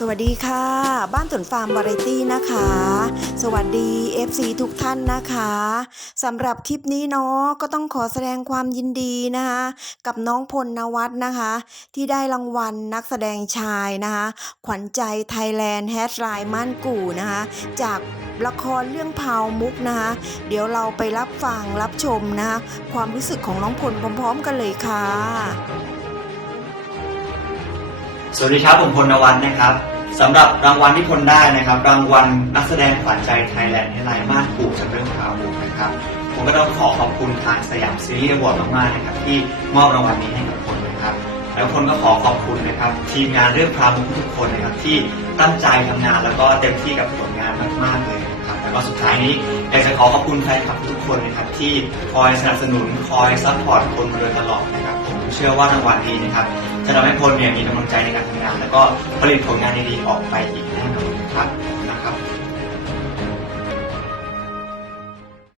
สวัสดีค่ะ บ้านสวนฟาร์มวาไรตี้นะคะ สวัสดี FC ทุกท่านนะคะสำหรับคลิปนี้เนาะก็ต้องขอแสดงความยินดีนะคะ กับน้องพลนวัฒน์นะคะ ที่ได้รางวัลนักแสดงชายนะคะ ขวัญใจไทยแลนด์แฮชไลน์ม่านกู่นะคะ จากละครเรื่องพาวมุกนะคะ เดี๋ยวเราไปรับฟังรับชมนะคะ ความรู้สึกของน้องพลพร้อม ๆ กันเลยค่ะ สวัสดีครับผมพลนวันนะครับสำหรับรางวัลที่พลได้นะครับ รางวัลนักแสดงขวัญใจไทยแลนด์ให้ลน์มากผูกจากเรื่องราวบุกนะครับผมก็ต้องขอขอบคุณทางสยามซีรีส์อวอร์ดมากๆนะครับที่มอบรางวัลนี้ให้กับพลนะครับ แล้วพลก็ขอขอบคุณนะครับ ทีมงานเรื่องพรามุกทุกคนนะครับที่ตั้งใจทำงานแล้วก็เต็มที่กับผลงานมากๆเลย ท้ายนี้อยากจะขอขอบคุณแฟนคลับทุกคนนะครับที่คอยสนับสนุนคอยซัพพอร์ตคนมาโดยตลอดนะครับผมเชื่อว่ารางวัลนี้นะครับจะทำให้คนเนี่ยมีกำลังใจในการทำงาน แล้วก็ผลิตผลงานดีๆออกไปอีก